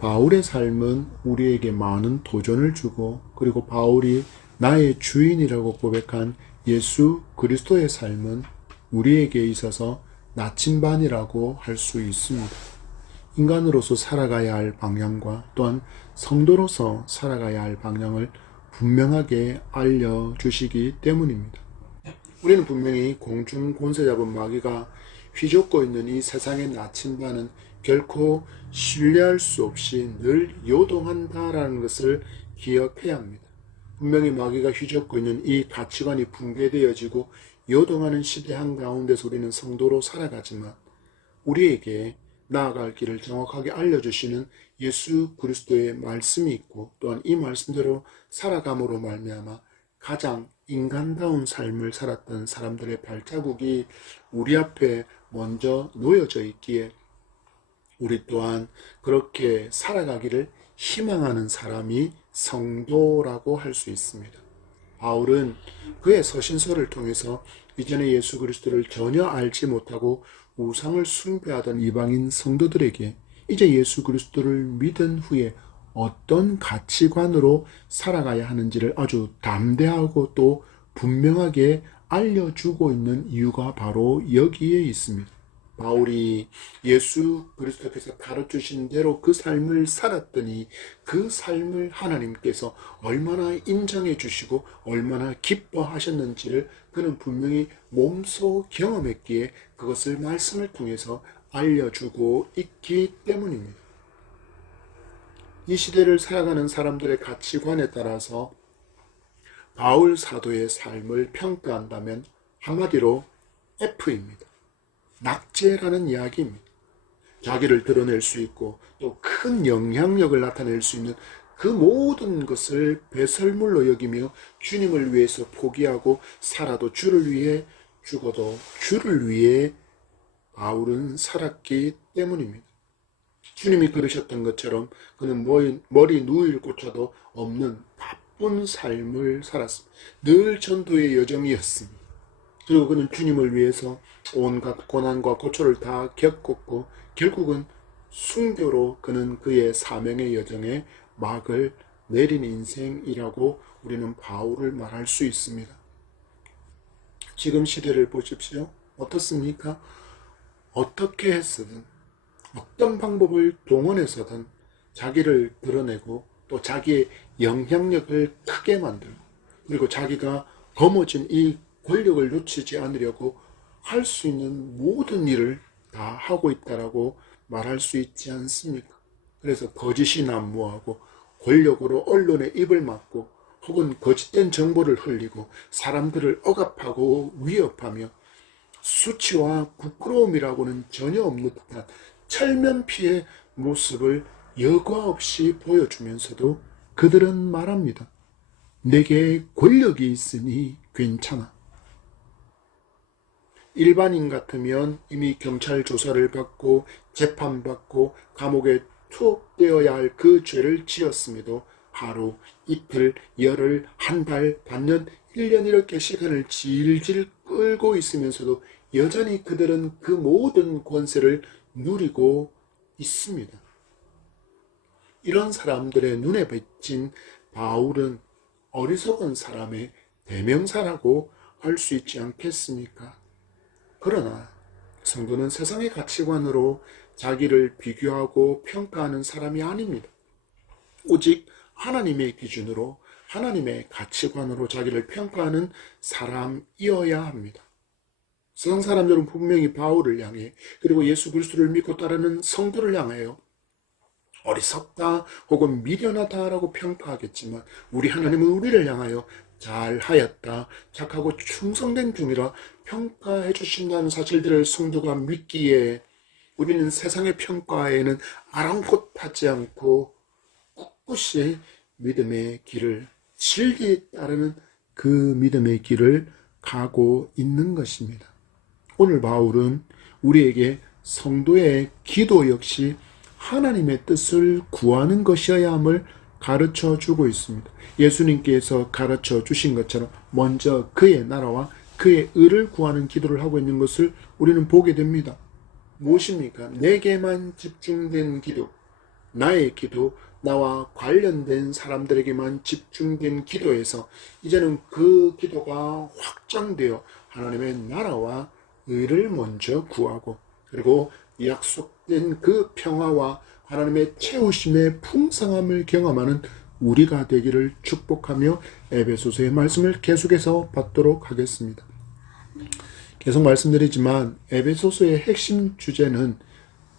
바울의 삶은 우리에게 많은 도전을 주고, 그리고 바울이 나의 주인이라고 고백한 예수 그리스도의 삶은 우리에게 있어서 나침반이라고 할 수 있습니다. 인간으로서 살아가야 할 방향과 또한 성도로서 살아가야 할 방향을 분명하게 알려주시기 때문입니다. 우리는 분명히 공중 권세 잡은 마귀가 휘젓고 있는 이 세상의 나침반은 결코 신뢰할 수 없이 늘 요동한다라는 것을 기억해야 합니다. 분명히 마귀가 휘젓고 있는 이 가치관이 붕괴되어지고 요동하는 시대 한가운데서 우리는 성도로 살아가지만, 우리에게 나아갈 길을 정확하게 알려주시는 예수 그리스도의 말씀이 있고, 또한 이 말씀대로 살아감으로 말미암아 가장 인간다운 삶을 살았던 사람들의 발자국이 우리 앞에 먼저 놓여져 있기에 우리 또한 그렇게 살아가기를 희망하는 사람이 성도라고 할 수 있습니다. 바울은 그의 서신서를 통해서 이전에 예수 그리스도를 전혀 알지 못하고 우상을 숭배하던 이방인 성도들에게 이제 예수 그리스도를 믿은 후에 어떤 가치관으로 살아가야 하는지를 아주 담대하고 또 분명하게 알려주고 있는 이유가 바로 여기에 있습니다. 바울이 예수 그리스도께서 가르치신 대로 그 삶을 살았더니 그 삶을 하나님께서 얼마나 인정해 주시고 얼마나 기뻐하셨는지를 그는 분명히 몸소 경험했기에 그것을 말씀을 통해서 알려주고 있기 때문입니다. 이 시대를 살아가는 사람들의 가치관에 따라서 바울 사도의 삶을 평가한다면 한마디로 F입니다. 낙제라는 이야기입니다. 자기를 드러낼 수 있고 또 큰 영향력을 나타낼 수 있는 그 모든 것을 배설물로 여기며 주님을 위해서 포기하고 살아도 주를 위해 죽어도 주를 위해 바울은 살았기 때문입니다. 주님이 그러셨던 것처럼 그는 머리 누일 곳차도 없는 바쁜 삶을 살았습니다. 늘 전도의 여정이었습니다. 그리고 그는 주님을 위해서 온갖 고난과 고초를 다 겪었고 결국은 순교로 그는 그의 사명의 여정에 막을 내린 인생이라고 우리는 바울을 말할 수 있습니다. 지금 시대를 보십시오. 어떻습니까? 어떻게 했으든 어떤 방법을 동원해서든 자기를 드러내고 또 자기의 영향력을 크게 만들고 그리고 자기가 거머쥔 이 권력을 놓치지 않으려고 할 수 있는 모든 일을 다 하고 있다라고 말할 수 있지 않습니까? 그래서 거짓이 난무하고 권력으로 언론의 입을 막고 혹은 거짓된 정보를 흘리고 사람들을 억압하고 위협하며 수치와 부끄러움이라고는 전혀 없는 듯한 철면피의 모습을 여과 없이 보여주면서도 그들은 말합니다. 내게 권력이 있으니 괜찮아. 일반인 같으면 이미 경찰 조사를 받고 재판받고 감옥에 투옥되어야 할 그 죄를 지었음에도 하루, 이틀, 열흘, 한 달, 반년, 1년 이렇게 시간을 질질 끌고 있으면서도 여전히 그들은 그 모든 권세를 누리고 있습니다. 이런 사람들의 눈에 비친 바울은 어리석은 사람의 대명사라고 할 수 있지 않겠습니까? 그러나 성도는 세상의 가치관으로 자기를 비교하고 평가하는 사람이 아닙니다. 오직 하나님의 기준으로 하나님의 가치관으로 자기를 평가하는 사람이어야 합니다. 세상 사람들은 분명히 바울을 향해 그리고 예수 그리스도를 믿고 따르는 성도를 향하여 어리석다 혹은 미련하다라고 평가하겠지만 우리 하나님은 우리를 향하여 잘하였다, 착하고 충성된 중이라 평가해 주신다는 사실들을 성도가 믿기에 우리는 세상의 평가에는 아랑곳하지 않고 꿋꿋이 믿음의 길을 질기 따르는 그 믿음의 길을 가고 있는 것입니다. 오늘 바울은 우리에게 성도의 기도 역시 하나님의 뜻을 구하는 것이어야 함을 가르쳐 주고 있습니다. 예수님께서 가르쳐 주신 것처럼 먼저 그의 나라와 그의 의를 구하는 기도를 하고 있는 것을 우리는 보게 됩니다. 무엇입니까? 내게만 집중된 기도, 나의 기도, 나와 관련된 사람들에게만 집중된 기도에서 이제는 그 기도가 확장되어 하나님의 나라와 의를 먼저 구하고, 그리고 약속된 그 평화와 하나님의 채우심의 풍성함을 경험하는 우리가 되기를 축복하며 에베소서의 말씀을 계속해서 받도록 하겠습니다. 계속 말씀드리지만 에베소서의 핵심 주제는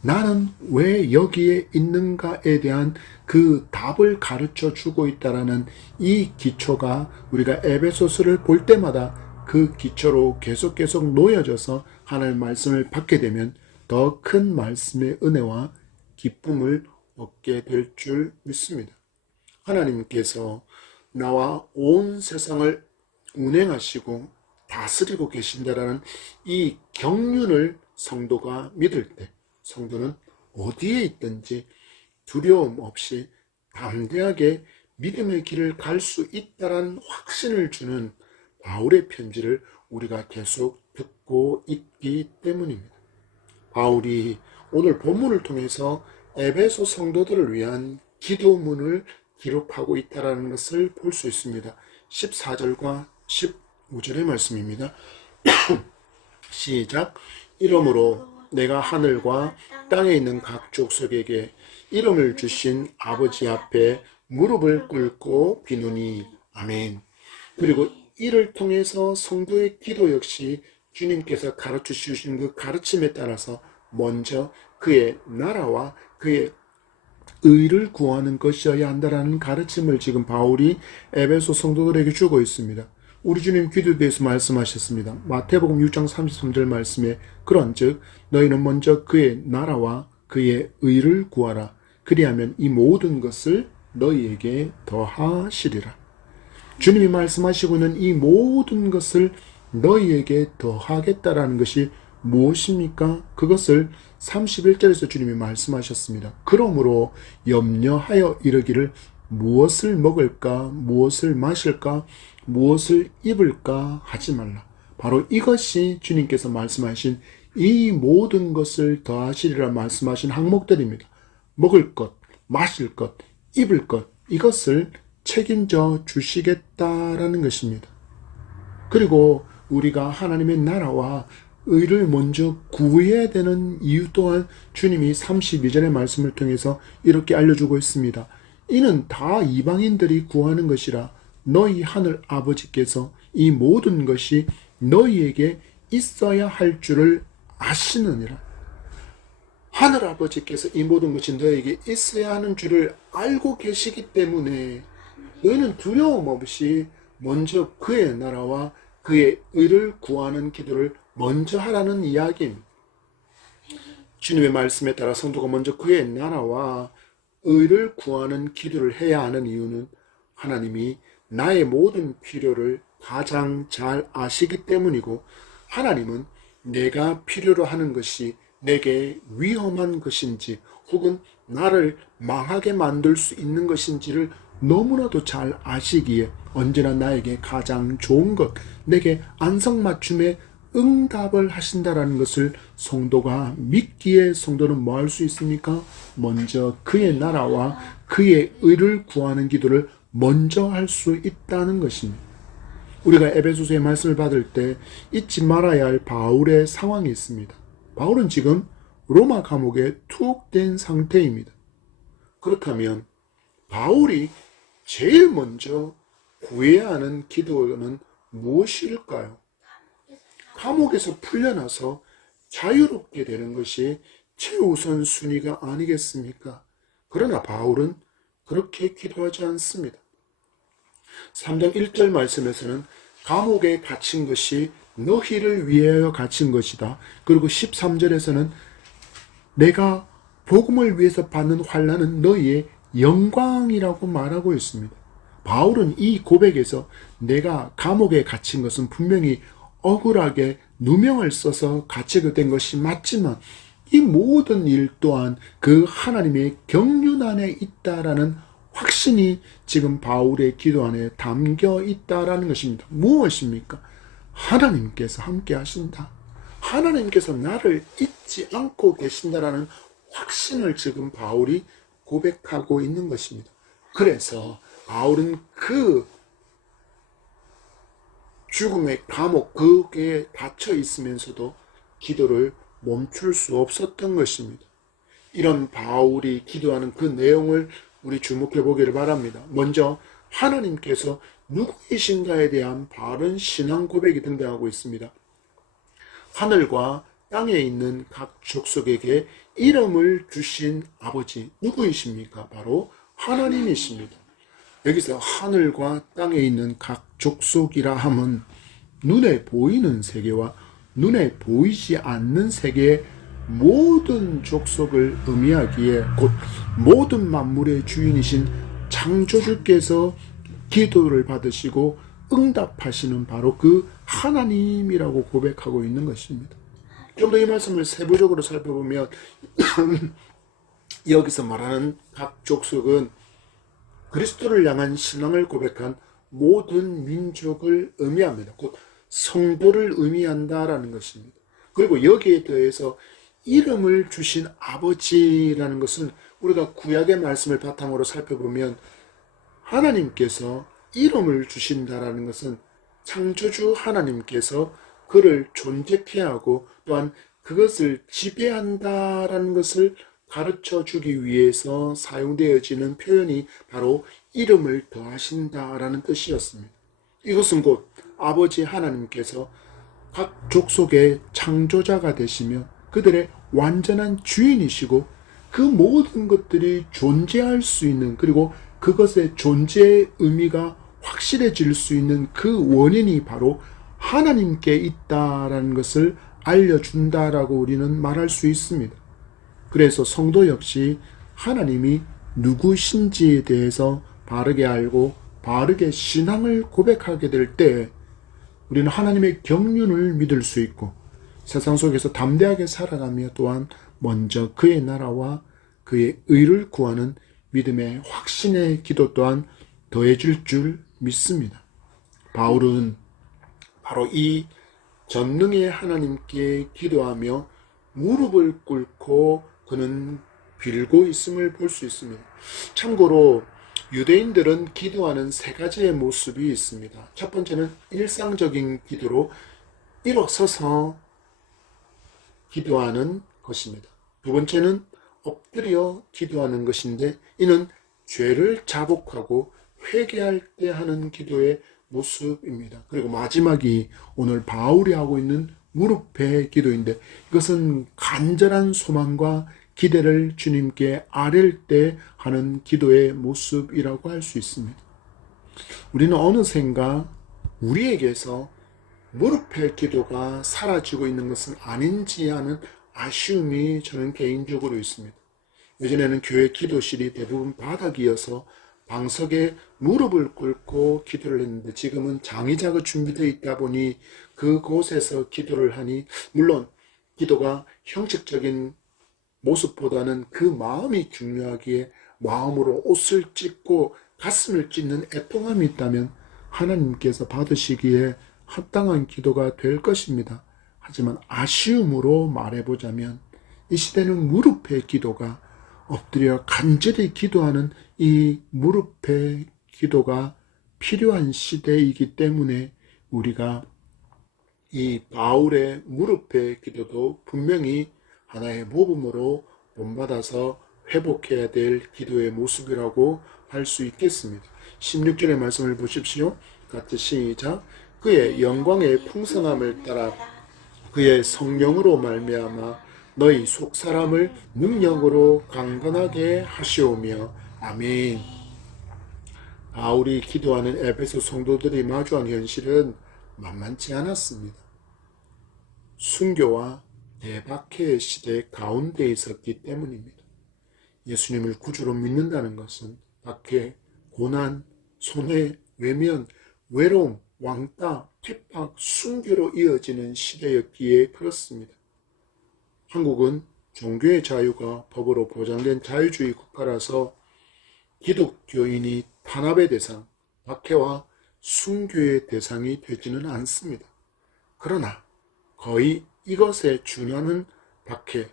나는 왜 여기에 있는가에 대한 그 답을 가르쳐 주고 있다라는 이 기초가 우리가 에베소서를 볼 때마다 그 기초로 계속 놓여져서 하나님의 말씀을 받게 되면 더 큰 말씀의 은혜와 기쁨을 얻게 될 줄 믿습니다. 하나님께서 나와 온 세상을 운행하시고 다스리고 계신다라는 이 경륜을 성도가 믿을 때 성도는 어디에 있든지 두려움 없이 담대하게 믿음의 길을 갈 수 있다는 확신을 주는 바울의 편지를 우리가 계속 듣고 있기 때문입니다. 바울이 오늘 본문을 통해서 에베소 성도들을 위한 기도문을 기록하고 있다는 것을 볼 수 있습니다. 14절과 15절의 말씀입니다. 시작. 이러므로 내가 하늘과 땅에 있는 각 족속에게 이름을 주신 아버지 앞에 무릎을 꿇고 비누니. 아멘. 그리고 이를 통해서 성도의 기도 역시 주님께서 가르쳐 주신 그 가르침에 따라서 먼저 그의 나라와 그의 의를 구하는 것이어야 한다라는 가르침을 지금 바울이 에베소 성도들에게 주고 있습니다. 우리 주님 기도에 대해서 말씀하셨습니다. 마태복음 6장 33절 말씀에 그런즉 너희는 먼저 그의 나라와 그의 의를 구하라. 그리하면 이 모든 것을 너희에게 더하시리라. 주님이 말씀하시고 있는 이 모든 것을 너희에게 더하겠다라는 것이 무엇입니까? 그것을 31절에서 주님이 말씀하셨습니다. 그러므로 염려하여 이르기를 무엇을 먹을까, 무엇을 마실까, 무엇을 입을까 하지 말라. 바로 이것이 주님께서 말씀하신 이 모든 것을 더하시리라 말씀하신 항목들입니다. 먹을 것, 마실 것, 입을 것, 이것을 책임져 주시겠다라는 것입니다. 그리고 우리가 하나님의 나라와 의를 먼저 구해야 되는 이유 또한 주님이 32절의 말씀을 통해서 이렇게 알려주고 있습니다. 이는 다 이방인들이 구하는 것이라 너희 하늘 아버지께서 이 모든 것이 너희에게 있어야 할 줄을 아시느니라. 하늘 아버지께서 이 모든 것이 너희에게 있어야 하는 줄을 알고 계시기 때문에 너희는 두려움 없이 먼저 그의 나라와 그의 의를 구하는 기도를 먼저 하라는 이야기입니다. 주님의 말씀에 따라 성도가 먼저 그의 나라와 의를 구하는 기도를 해야 하는 이유는 하나님이 나의 모든 필요를 가장 잘 아시기 때문이고, 하나님은 내가 필요로 하는 것이 내게 위험한 것인지 혹은 나를 망하게 만들 수 있는 것인지를 너무나도 잘 아시기에 언제나 나에게 가장 좋은 것, 내게 안성맞춤의 응답을 하신다라는 것을 성도가 믿기에 성도는 뭐 할 수 있습니까? 먼저 그의 나라와 그의 의를 구하는 기도를 먼저 할 수 있다는 것입니다. 우리가 에베소서의 말씀을 받을 때 잊지 말아야 할 바울의 상황이 있습니다. 바울은 지금 로마 감옥에 투옥된 상태입니다. 그렇다면 바울이 제일 먼저 구해야 하는 기도는 무엇일까요? 감옥에서 풀려나서 자유롭게 되는 것이 최우선 순위가 아니겠습니까? 그러나 바울은 그렇게 기도하지 않습니다. 3장 1절 말씀에서는 감옥에 갇힌 것이 너희를 위하여 갇힌 것이다. 그리고 13절에서는 내가 복음을 위해서 받는 환난은 너희의 영광이라고 말하고 있습니다. 바울은 이 고백에서 내가 감옥에 갇힌 것은 분명히 억울하게 누명을 써서 갇히게 된 것이 맞지만 이 모든 일 또한 그 하나님의 경륜 안에 있다라는 확신이 지금 바울의 기도 안에 담겨 있다라는 것입니다. 무엇입니까? 하나님께서 함께 하신다. 하나님께서 나를 잊지 않고 계신다라는 확신을 지금 바울이 고백하고 있는 것입니다. 그래서 바울은 그 죽음의 감옥 그에 닫혀 있으면서도 기도를 멈출 수 없었던 것입니다. 이런 바울이 기도하는 그 내용을 우리 주목해 보기를 바랍니다. 먼저 하나님께서 누구이신가에 대한 바른 신앙 고백이 등장하고 있습니다. 하늘과 땅에 있는 각 족속에게 이름을 주신 아버지 누구이십니까? 바로 하나님이십니다. 여기서 하늘과 땅에 있는 각 족속이라 함은 눈에 보이는 세계와 눈에 보이지 않는 세계의 모든 족속을 의미하기에 곧 모든 만물의 주인이신 창조주께서 기도를 받으시고 응답하시는 바로 그 하나님이라고 고백하고 있는 것입니다. 좀 더 이 말씀을 세부적으로 살펴보면 여기서 말하는 각 족속은 그리스도를 향한 신앙을 고백한 모든 민족을 의미합니다. 곧 성도를 의미한다라는 것입니다. 그리고 여기에 더해서 이름을 주신 아버지라는 것은 우리가 구약의 말씀을 바탕으로 살펴보면 하나님께서 이름을 주신다라는 것은 창조주 하나님께서 그를 존재케 하고 또한 그것을 지배한다라는 것을 가르쳐 주기 위해서 사용되어지는 표현이 바로 이름을 더하신다라는 뜻이었습니다. 이것은 곧 아버지 하나님께서 각 족속의 창조자가 되시며 그들의 완전한 주인이시고 그 모든 것들이 존재할 수 있는 그리고 그것의 존재의 의미가 확실해질 수 있는 그 원인이 바로 하나님께 있다라는 것을 알려준다라고 우리는 말할 수 있습니다. 그래서 성도 역시 하나님이 누구신지에 대해서 바르게 알고 바르게 신앙을 고백하게 될 때 우리는 하나님의 경륜을 믿을 수 있고 세상 속에서 담대하게 살아가며 또한 먼저 그의 나라와 그의 의를 구하는 믿음의 확신의 기도 또한 더해질 줄 믿습니다. 바울은 바로 이 전능의 하나님께 기도하며 무릎을 꿇고 그는 빌고 있음을 볼 수 있습니다. 참고로 유대인들은 기도하는 세 가지의 모습이 있습니다. 첫 번째는 일상적인 기도로 일어서서 기도하는 것입니다. 두 번째는 엎드려 기도하는 것인데 이는 죄를 자복하고 회개할 때 하는 기도의 모습입니다. 그리고 마지막이 오늘 바울이 하고 있는 무릎의 기도인데 이것은 간절한 소망과 기대를 주님께 아랠 때 하는 기도의 모습이라고 할 수 있습니다. 우리는 어느샌가 우리에게서 무릎의 기도가 사라지고 있는 것은 아닌지 하는 아쉬움이 저는 개인적으로 있습니다. 예전에는 교회 기도실이 대부분 바닥이어서 방석에 무릎을 꿇고 기도를 했는데 지금은 장의자가 준비되어 있다 보니 그곳에서 기도를 하니 물론 기도가 형식적인 모습보다는 그 마음이 중요하기에 마음으로 옷을 찢고 가슴을 찢는 애통함이 있다면 하나님께서 받으시기에 합당한 기도가 될 것입니다. 하지만 아쉬움으로 말해보자면 이 시대는 무릎의 기도가 엎드려 간절히 기도하는 이 무릎의 기도가 필요한 시대이기 때문에 우리가 이 바울의 무릎의 기도도 분명히 하나의 모범으로 본받아서 회복해야 될 기도의 모습이라고 할 수 있겠습니다. 16절의 말씀을 보십시오. 같이 시작. 그의 영광의 풍성함을 따라 그의 성령으로 말미암아 너희 속사람을 능력으로 강건하게 하시오며 아멘. 바울이 기도하는 에베소 성도들이 마주한 현실은 만만치 않았습니다. 순교와 대박해의 시대 가운데 있었기 때문입니다. 예수님을 구주로 믿는다는 것은 박해, 고난, 손해, 외면, 외로움, 왕따, 핍박, 순교로 이어지는 시대였기에 그렇습니다. 한국은 종교의 자유가 법으로 보장된 자유주의 국가라서 기독교인이 탄압의 대상, 박해와 순교의 대상이 되지는 않습니다. 그러나 거의 이것에 준하는 박해,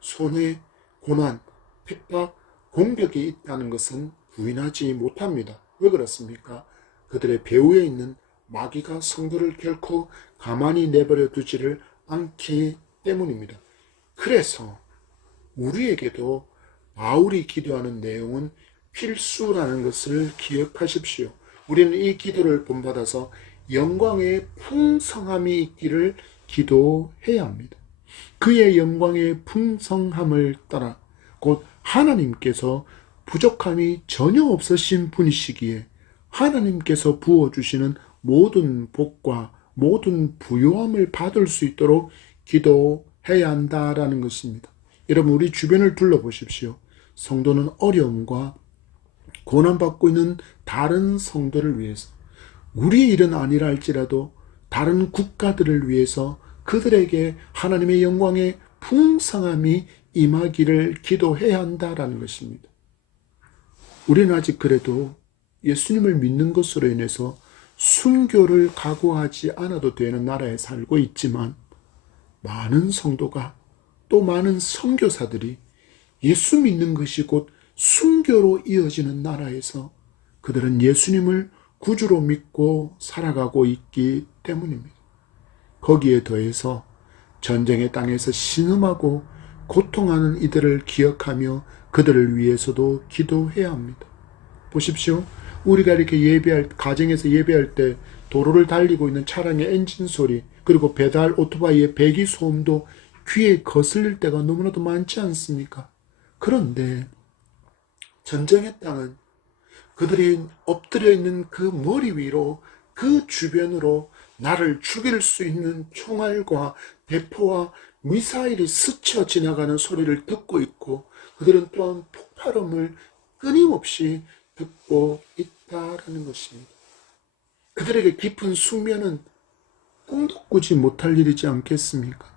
손해, 고난, 핍박, 공격이 있다는 것은 부인하지 못합니다. 왜 그렇습니까? 그들의 배후에 있는 마귀가 성도를 결코 가만히 내버려 두지를 않기 때문입니다. 그래서 우리에게도 바울이 기도하는 내용은 필수라는 것을 기억하십시오. 우리는 이 기도를 본받아서 영광의 풍성함이 있기를 기도해야 합니다. 그의 영광의 풍성함을 따라 곧 하나님께서 부족함이 전혀 없으신 분이시기에 하나님께서 부어주시는 모든 복과 모든 부요함을 받을 수 있도록 기도해야 한다라는 것입니다. 여러분, 우리 주변을 둘러보십시오. 성도는 어려움과 고난받고 있는 다른 성도를 위해서, 우리의 일은 아니라 할지라도 다른 국가들을 위해서 그들에게 하나님의 영광의 풍성함이 임하기를 기도해야 한다라는 것입니다. 우리는 아직 그래도 예수님을 믿는 것으로 인해서 순교를 각오하지 않아도 되는 나라에 살고 있지만, 많은 성도가, 또 많은 선교사들이 예수 믿는 것이 곧 순교로 이어지는 나라에서 그들은 예수님을 구주로 믿고 살아가고 있기 때문입니다. 거기에 더해서 전쟁의 땅에서 신음하고 고통하는 이들을 기억하며 그들을 위해서도 기도해야 합니다. 보십시오. 우리가 이렇게 가정에서 예배할 때 도로를 달리고 있는 차량의 엔진 소리, 그리고 배달 오토바이의 배기 소음도 귀에 거슬릴 때가 너무나도 많지 않습니까? 그런데 전쟁의 땅은 그들이 엎드려 있는 그 머리 위로, 그 주변으로 나를 죽일 수 있는 총알과 대포와 미사일이 스쳐 지나가는 소리를 듣고 있고, 그들은 또한 폭발음을 끊임없이 듣고 있다라는 것입니다. 그들에게 깊은 숙면은 꿈도 꾸지 못할 일이지 않겠습니까?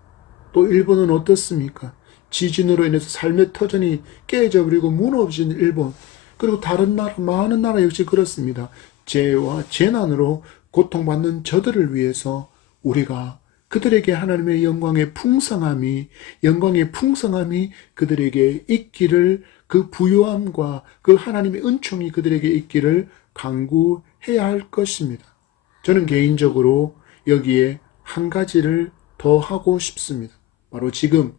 또 일본은 어떻습니까? 지진으로 인해서 삶의 터전이 깨져버리고 무너진 일본, 그리고 다른 나라, 많은 나라 역시 그렇습니다. 재해와 재난으로 고통받는 저들을 위해서 우리가 그들에게 하나님의 영광의 풍성함이 그들에게 있기를, 그 부요함과 그 하나님의 은총이 그들에게 있기를 간구해야 할 것입니다. 저는 개인적으로 여기에 한 가지를 더 하고 싶습니다. 바로 지금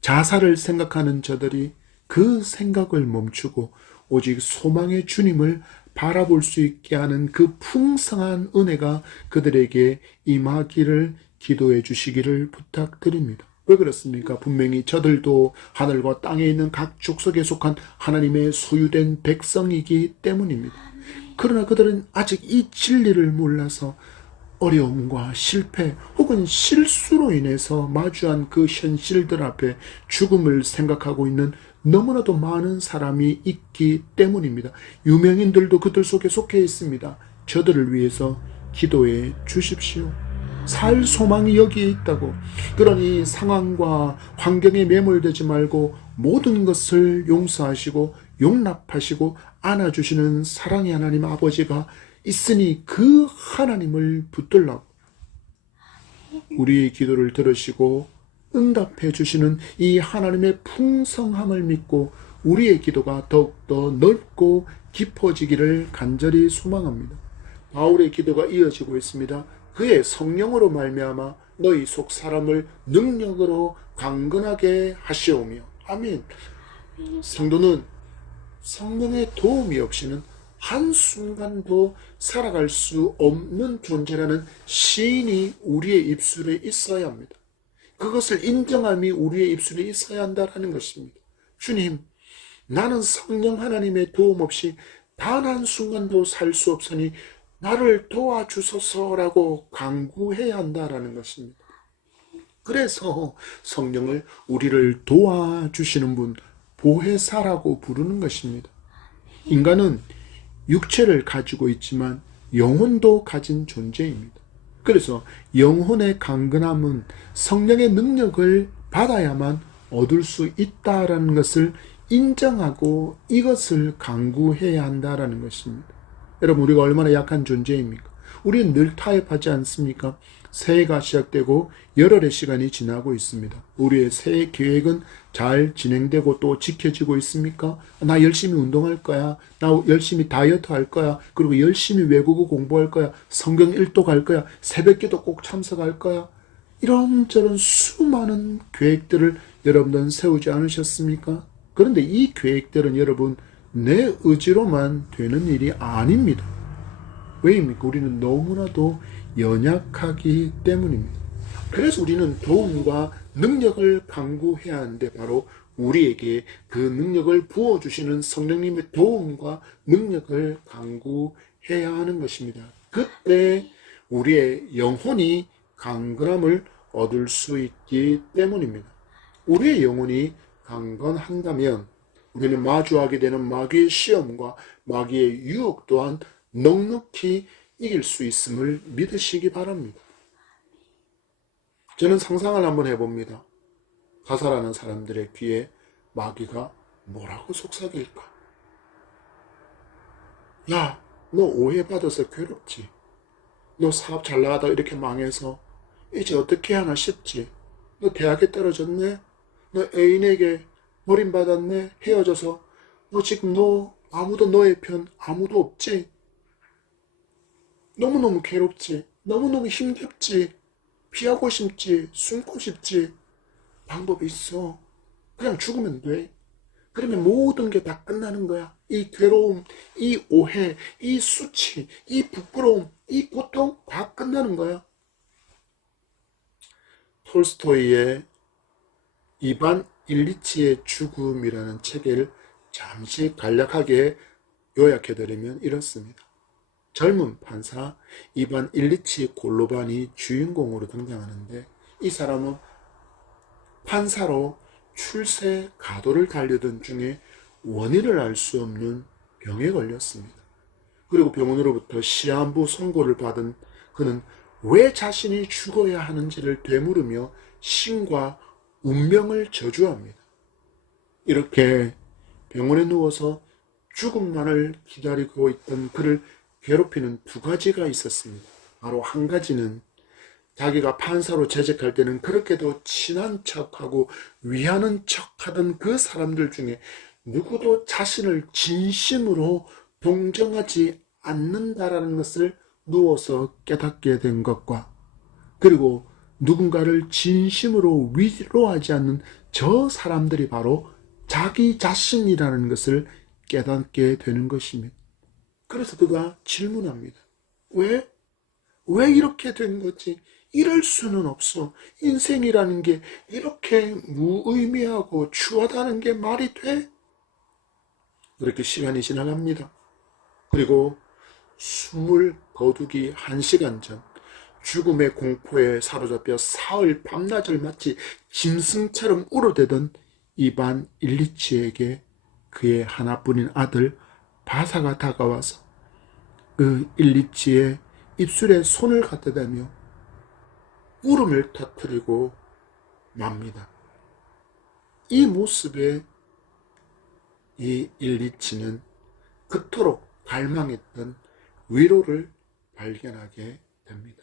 자살을 생각하는 저들이 그 생각을 멈추고 오직 소망의 주님을 바라볼 수 있게 하는 그 풍성한 은혜가 그들에게 임하기를 기도해 주시기를 부탁드립니다. 왜 그렇습니까? 분명히 저들도 하늘과 땅에 있는 각 족속에 속한 하나님의 소유된 백성이기 때문입니다. 그러나 그들은 아직 이 진리를 몰라서 어려움과 실패 혹은 실수로 인해서 마주한 그 현실들 앞에 죽음을 생각하고 있는 너무나도 많은 사람이 있기 때문입니다. 유명인들도 그들 속에 속해 있습니다. 저들을 위해서 기도해 주십시오. 살 소망이 여기에 있다고. 그러니 상황과 환경에 매몰되지 말고 모든 것을 용서하시고 용납하시고 안아주시는 사랑의 하나님 아버지가 있으니 그 하나님을 붙들라고 우리의 기도를 들으시고 응답해 주시는 이 하나님의 풍성함을 믿고 우리의 기도가 더욱더 넓고 깊어지기를 간절히 소망합니다. 바울의 기도가 이어지고 있습니다. 그의 성령으로 말미암아 너희 속 사람을 능력으로 강건하게 하시오며. 아멘. 성도는 성령의 도움이 없이는 한순간도 살아갈 수 없는 존재라는 시인이 우리의 입술에 있어야 합니다. 그것을 인정함이 우리의 입술에 있어야 한다는 것입니다. 주님, 나는 성령 하나님의 도움 없이 단 한순간도 살 수 없으니 나를 도와주소서라고 간구해야 한다는 것입니다. 그래서 성령을 우리를 도와주시는 분, 보혜사라고 부르는 것입니다. 인간은 육체를 가지고 있지만 영혼도 가진 존재입니다. 그래서 영혼의 강건함은 성령의 능력을 받아야만 얻을 수 있다라는 것을 인정하고 이것을 간구해야 한다라는 것입니다. 여러분, 우리가 얼마나 약한 존재입니까? 우리는 늘 타협하지 않습니까? 새해가 시작되고 열흘의 시간이 지나고 있습니다. 우리의 새해 계획은 잘 진행되고 또 지켜지고 있습니까? 나 열심히 운동할 거야. 나 열심히 다이어트 할 거야. 그리고 열심히 외국어 공부할 거야. 성경 일독 할 거야. 새벽기도 꼭 참석할 거야. 이런저런 수많은 계획들을 여러분들은 세우지 않으셨습니까? 그런데 이 계획들은 여러분 내 의지로만 되는 일이 아닙니다. 왜입니까? 우리는 너무나도 연약하기 때문입니다. 그래서 우리는 도움과 능력을 강구해야 하는데 바로 우리에게 그 능력을 부어주시는 성령님의 도움과 능력을 강구해야 하는 것입니다. 그때 우리의 영혼이 강건함을 얻을 수 있기 때문입니다. 우리의 영혼이 강건한다면 우리는 마주하게 되는 마귀의 시험과 마귀의 유혹 또한 넉넉히 이길 수 있음을 믿으시기 바랍니다. 저는 상상을 한번 해봅니다. 가살하는 사람들의 귀에 마귀가 뭐라고 속삭일까? 야, 너 오해받아서 괴롭지? 너 사업 잘 나가다 이렇게 망해서 이제 어떻게 하나 싶지? 너 대학에 떨어졌네? 너 애인에게 버림받았네? 헤어져서 너 지금 아무도 너의 편 아무도 없지? 너무너무 괴롭지? 너무너무 힘겹지? 피하고 싶지? 숨고 싶지? 방법이 있어. 그냥 죽으면 돼. 그러면 모든 게 다 끝나는 거야. 이 괴로움, 이 오해, 이 수치, 이 부끄러움, 이 고통 다 끝나는 거야. 톨스토이의 이반 일리치의 죽음이라는 책을 잠시 간략하게 요약해드리면 이렇습니다. 젊은 판사 이반 일리치 골로반이 주인공으로 등장하는데 이 사람은 판사로 출세 가도를 달리던 중에 원인을 알 수 없는 병에 걸렸습니다. 그리고 병원으로부터 시한부 선고를 받은 그는 왜 자신이 죽어야 하는지를 되물으며 신과 운명을 저주합니다. 이렇게 병원에 누워서 죽음만을 기다리고 있던 그를 괴롭히는 두 가지가 있었습니다. 바로 한 가지는 자기가 판사로 재직할 때는 그렇게도 친한 척하고 위하는 척하던 그 사람들 중에 누구도 자신을 진심으로 동정하지 않는다라는 것을 누워서 깨닫게 된 것과 그리고 누군가를 진심으로 위로하지 않는 저 사람들이 바로 자기 자신이라는 것을 깨닫게 되는 것입니다. 그래서 그가 질문합니다. 왜? 왜 이렇게 된 거지? 이럴 수는 없어. 인생이라는 게 이렇게 무의미하고 추하다는 게 말이 돼? 그렇게 시간이 지나갑니다. 그리고 숨을 거두기 1시간 전 죽음의 공포에 사로잡혀 사흘 밤낮을 마치 짐승처럼 울어대던 이반 일리치에게 그의 하나뿐인 아들 바사가 다가와서 그 일리치의 입술에 손을 갖다 대며 울음을 터뜨리고 맙니다. 이 모습에 이 일리치는 그토록 갈망했던 위로를 발견하게 됩니다.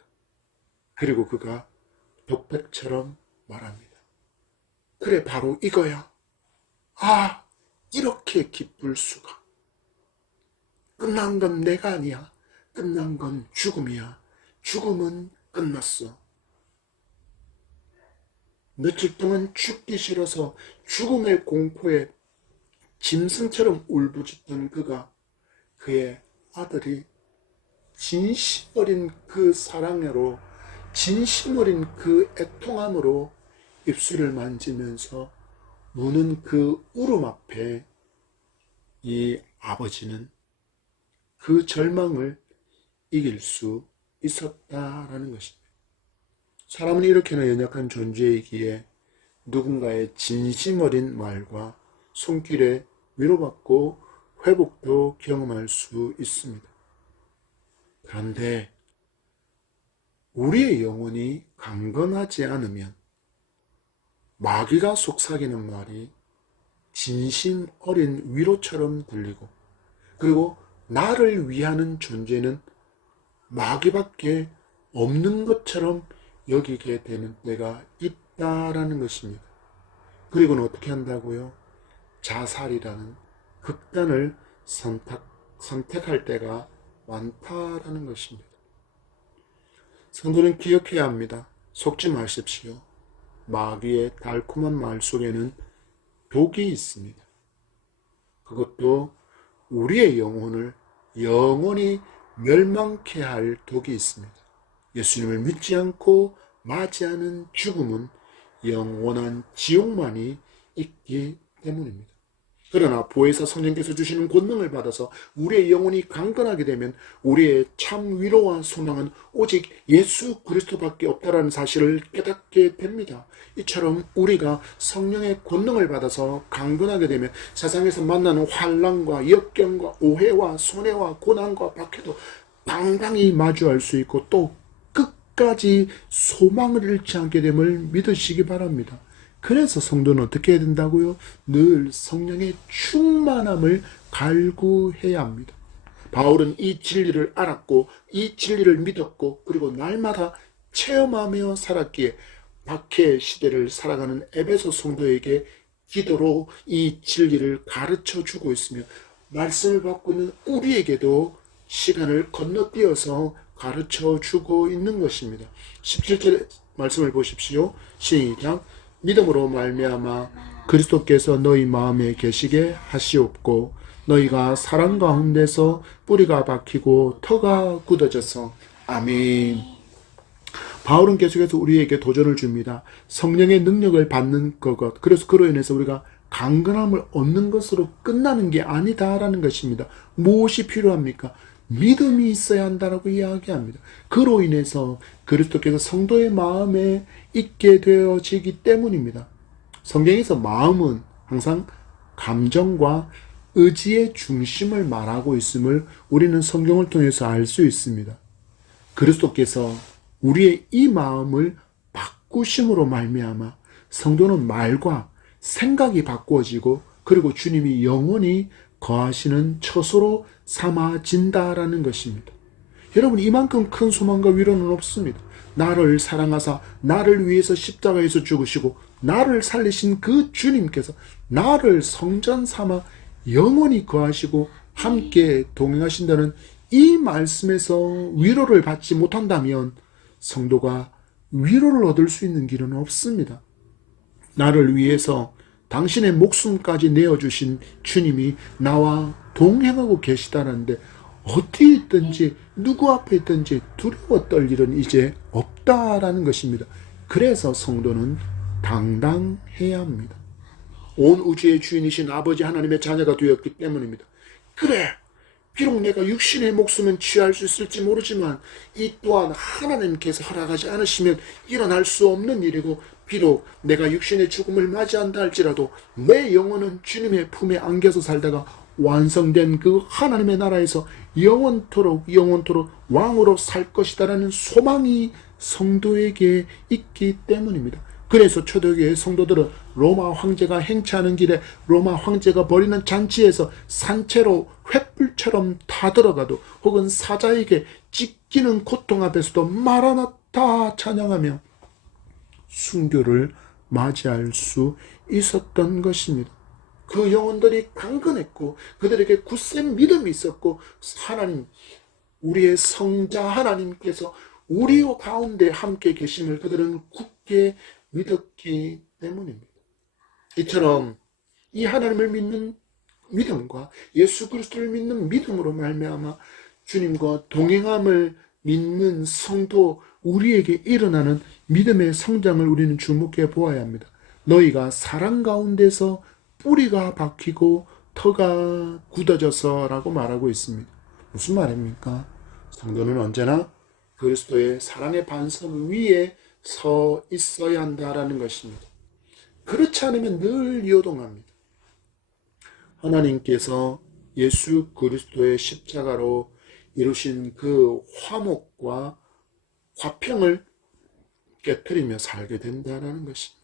그리고 그가 독백처럼 말합니다. 그래, 바로 이거야. 아, 이렇게 기쁠 수가. 끝난 건 내가 아니야. 끝난 건 죽음이야. 죽음은 끝났어. 며칠 동안 죽기 싫어서 죽음의 공포에 짐승처럼 울부짖던 그가 그의 아들이 진심 어린 그 사랑으로 진심 어린 그 애통함으로 입술을 만지면서 우는 그 울음 앞에 이 아버지는 그 절망을 이길 수 있었다라는 것입니다. 사람은 이렇게나 연약한 존재이기에 누군가의 진심 어린 말과 손길에 위로받고 회복도 경험할 수 있습니다. 그런데 우리의 영혼이 강건하지 않으면 마귀가 속삭이는 말이 진심 어린 위로처럼 들리고 그리고 나를 위하는 존재는 마귀밖에 없는 것처럼 여기게 되는 때가 있다라는 것입니다. 그리고는 어떻게 한다고요? 자살이라는 극단을 선택할 때가 많다라는 것입니다. 성도는 기억해야 합니다. 속지 마십시오. 마귀의 달콤한 말 속에는 독이 있습니다. 그것도 우리의 영혼을 영원히 멸망케 할 독이 있습니다. 예수님을 믿지 않고 맞이하는 죽음은 영원한 지옥만이 있기 때문입니다. 그러나 보혜사 성령께서 주시는 권능을 받아서 우리의 영혼이 강건하게 되면 우리의 참 위로와 소망은 오직 예수 그리스도밖에 없다라는 사실을 깨닫게 됩니다. 이처럼 우리가 성령의 권능을 받아서 강건하게 되면 세상에서 만나는 환난과 역경과 오해와 손해와 고난과 박해도 당당히 마주할 수 있고 또 끝까지 소망을 잃지 않게 됨을 믿으시기 바랍니다. 그래서 성도는 어떻게 해야 된다고요? 늘 성령의 충만함을 갈구해야 합니다. 바울은 이 진리를 알았고 이 진리를 믿었고 그리고 날마다 체험하며 살았기에 박해 시대를 살아가는 에베소 성도에게 기도로 이 진리를 가르쳐 주고 있으며 말씀을 받고 있는 우리에게도 시간을 건너뛰어서 가르쳐 주고 있는 것입니다. 17절 말씀을 보십시오. 시작. 믿음으로 말미암아 그리스도께서 너희 마음에 계시게 하시옵고 너희가 사랑 가운데서 뿌리가 박히고 터가 굳어져서 아멘. 바울은 계속해서 우리에게 도전을 줍니다. 성령의 능력을 받는 것, 그래서 그로 인해서 우리가 강건함을 얻는 것으로 끝나는 게 아니다라는 것입니다. 무엇이 필요합니까? 믿음이 있어야 한다라고 이야기합니다. 그로 인해서 그리스도께서 성도의 마음에 있게 되어지기 때문입니다. 성경에서 마음은 항상 감정과 의지의 중심을 말하고 있음을 우리는 성경을 통해서 알 수 있습니다. 그리스도께서 우리의 이 마음을 바꾸심으로 말미암아 성도는 말과 생각이 바꾸어지고 그리고 주님이 영원히 거하시는 처소로 삼아진다라는 것입니다. 여러분, 이만큼 큰 소망과 위로는 없습니다. 나를 사랑하사 나를 위해서 십자가에서 죽으시고 나를 살리신 그 주님께서 나를 성전 삼아 영원히 거하시고 함께 동행하신다는 이 말씀에서 위로를 받지 못한다면 성도가 위로를 얻을 수 있는 길은 없습니다. 나를 위해서 당신의 목숨까지 내어주신 주님이 나와 동행하고 계시다는데 어디 있든지 누구 앞에 있든지 두려워 떨 일은 이제 없다라는 것입니다. 그래서 성도는 당당해야 합니다. 온 우주의 주인이신 아버지 하나님의 자녀가 되었기 때문입니다. 그래, 비록 내가 육신의 목숨은 취할 수 있을지 모르지만 이 또한 하나님께서 허락하지 않으시면 일어날 수 없는 일이고 비록 내가 육신의 죽음을 맞이한다 할지라도 내 영혼은 주님의 품에 안겨서 살다가 완성된 그 하나님의 나라에서 영원토록 왕으로 살 것이다라는 소망이 성도에게 있기 때문입니다. 그래서 초대교회 성도들은 로마 황제가 행차하는 길에 로마 황제가 벌이는 잔치에서 산채로 횃불처럼 타들어가도 혹은 사자에게 찢기는 고통 앞에서도 마라나타 찬양하며 순교를 맞이할 수 있었던 것입니다. 그 영혼들이 강건했고 그들에게 굳센 믿음이 있었고 하나님, 우리의 성자 하나님께서 우리 가운데 함께 계심을 그들은 굳게 믿었기 때문입니다. 이처럼 이 하나님을 믿는 믿음과 예수 그리스도를 믿는 믿음으로 말미암아 주님과 동행함을 믿는 성도 우리에게 일어나는 믿음의 성장을 우리는 주목해 보아야 합니다. 너희가 사랑 가운데서 뿌리가 박히고 터가 굳어져서 라고 말하고 있습니다. 무슨 말입니까? 성도는 언제나 그리스도의 사랑의 반석 위에 서 있어야 한다라는 것입니다. 그렇지 않으면 늘 요동합니다. 하나님께서 예수 그리스도의 십자가로 이루신 그 화목과 화평을 깨트리며 살게 된다는 것입니다.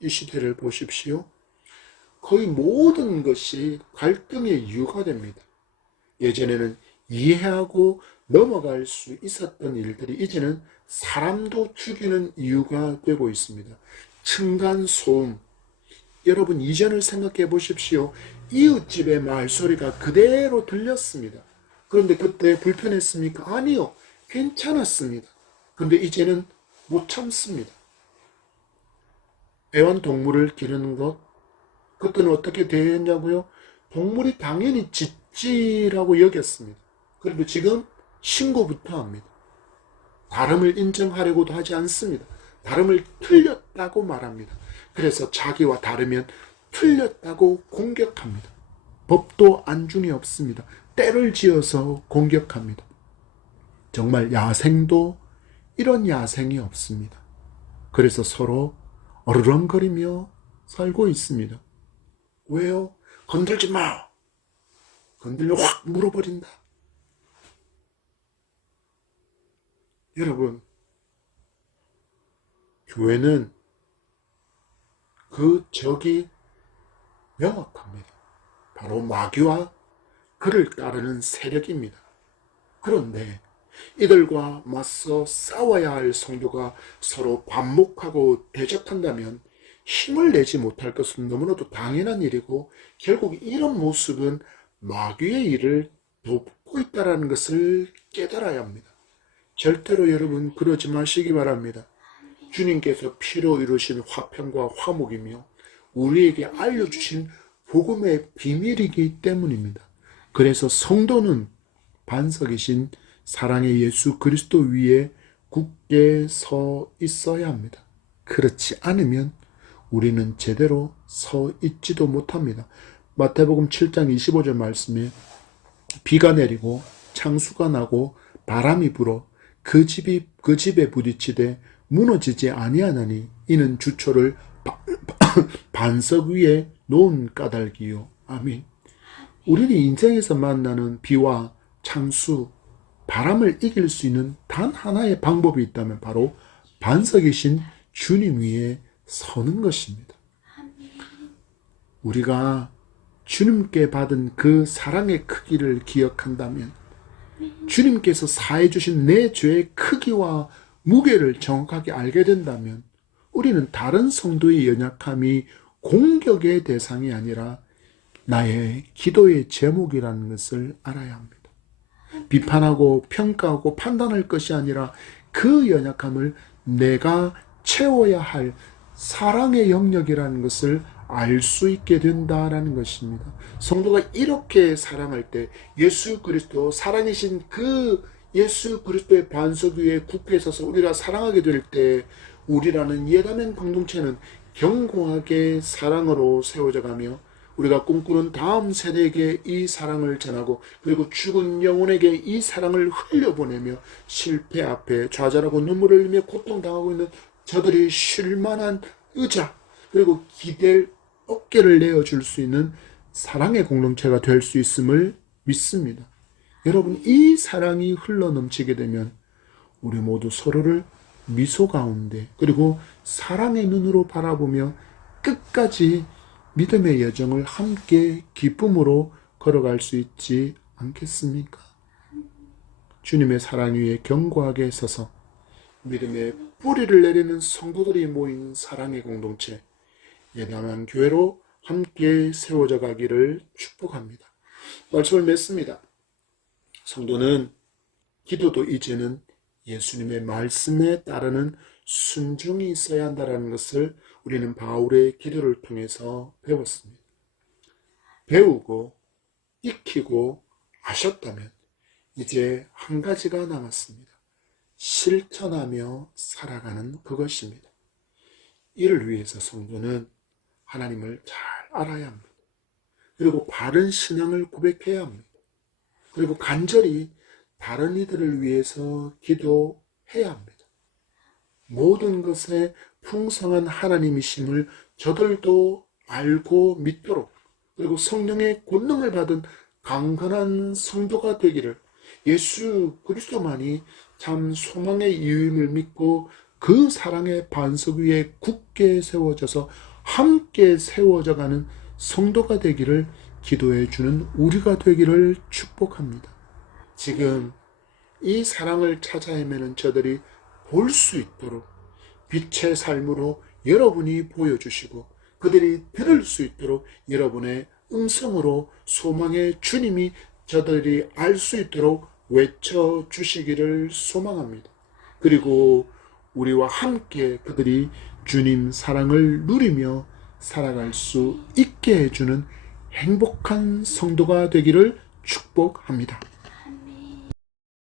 이 시대를 보십시오. 거의 모든 것이 갈등의 이유가 됩니다. 예전에는 이해하고 넘어갈 수 있었던 일들이 이제는 사람도 죽이는 이유가 되고 있습니다. 층간소음. 여러분 이전을 생각해 보십시오. 이웃집의 말소리가 그대로 들렸습니다. 그런데 그때 불편했습니까? 아니요. 괜찮았습니다. 그런데 이제는 못 참습니다. 애완동물을 기르는 것, 그때는 어떻게 대했냐고요? 동물이 당연히 짖지라고 여겼습니다. 그런데 지금 신고부터 합니다. 다름을 인정하려고도 하지 않습니다. 다름을 틀렸다고 말합니다. 그래서 자기와 다르면 틀렸다고 공격합니다. 법도 안중이 없습니다. 때를 지어서 공격합니다. 정말 야생도 이런 야생이 없습니다. 그래서 서로 어르렁거리며 살고 있습니다. 왜요? 건들지 마. 건들면 확 물어버린다. 여러분, 교회는 그 적이 명확합니다. 바로 마귀와 그를 따르는 세력입니다. 그런데 이들과 맞서 싸워야 할 성도가 서로 반목하고 대적한다면 힘을 내지 못할 것은 너무나도 당연한 일이고, 결국 이런 모습은 마귀의 일을 돕고 있다는 것을 깨달아야 합니다. 절대로 여러분 그러지 마시기 바랍니다. 주님께서 피로 이루신 화평과 화목이며 우리에게 알려주신 복음의 비밀이기 때문입니다. 그래서 성도는 반석이신 사랑의 예수 그리스도 위에 굳게 서 있어야 합니다. 그렇지 않으면 우리는 제대로 서 있지도 못합니다. 마태복음 7장 25절 말씀에 비가 내리고 창수가 나고 바람이 불어 그 집에 부딪히되 무너지지 아니하나니 이는 주초를 반석 위에 놓은 까닭이요. 아멘. 우리는 인생에서 만나는 비와 창수, 바람을 이길 수 있는 단 하나의 방법이 있다면 바로 반석이신 주님 위에 서는 것입니다. 우리가 주님께 받은 그 사랑의 크기를 기억한다면, 주님께서 사해 주신 내 죄의 크기와 무게를 정확하게 알게 된다면, 우리는 다른 성도의 연약함이 공격의 대상이 아니라 나의 기도의 제목이라는 것을 알아야 합니다. 비판하고 평가하고 판단할 것이 아니라 그 연약함을 내가 채워야 할 사랑의 영역이라는 것을 알 수 있게 된다라는 것입니다. 성도가 이렇게 사랑할 때 예수 그리스도 사랑이신 그 예수 그리스도의 반석 위에 굳게 서서 우리가 사랑하게 될 때 우리라는 예다멘 공동체는 견고하게 사랑으로 세워져 가며 우리가 꿈꾸는 다음 세대에게 이 사랑을 전하고, 그리고 죽은 영혼에게 이 사랑을 흘려보내며 실패 앞에 좌절하고 눈물을 흘리며 고통당하고 있는 저들이 쉴 만한 의자, 그리고 기댈 어깨를 내어줄 수 있는 사랑의 공동체가 될 수 있음을 믿습니다. 여러분, 이 사랑이 흘러넘치게 되면 우리 모두 서로를 미소 가운데 그리고 사랑의 눈으로 바라보며 끝까지 믿음의 여정을 함께 기쁨으로 걸어갈 수 있지 않겠습니까? 주님의 사랑 위에 견고하게 서서 믿음의 뿌리를 내리는 성도들이 모인 사랑의 공동체, 예담한 교회로 함께 세워져 가기를 축복합니다. 말씀을 맺습니다. 성도는 기도도 이제는 예수님의 말씀에 따르는 순종이 있어야 한다는 것을 우리는 바울의 기도를 통해서 배웠습니다. 배우고 익히고 아셨다면 이제 한 가지가 남았습니다. 실천하며 살아가는 그것입니다. 이를 위해서 성도는 하나님을 잘 알아야 합니다. 그리고 바른 신앙을 고백해야 합니다. 그리고 간절히 다른 이들을 위해서 기도해야 합니다. 모든 것에 풍성한 하나님이심을 저들도 알고 믿도록, 그리고 성령의 권능을 받은 강건한 성도가 되기를, 예수 그리스도만이 참 소망의 이유임을 믿고 그 사랑의 반석 위에 굳게 세워져서 함께 세워져가는 성도가 되기를 기도해 주는 우리가 되기를 축복합니다. 지금 이 사랑을 찾아 헤매는 저들이 볼 수 있도록 빛의 삶으로 여러분이 보여주시고 그들이 들을 수 있도록 여러분의 음성으로 소망의 주님이 저들이 알 수 있도록 외쳐주시기를 소망합니다. 그리고 우리와 함께 그들이 주님 사랑을 누리며 살아갈 수 있게 해주는 행복한 성도가 되기를 축복합니다.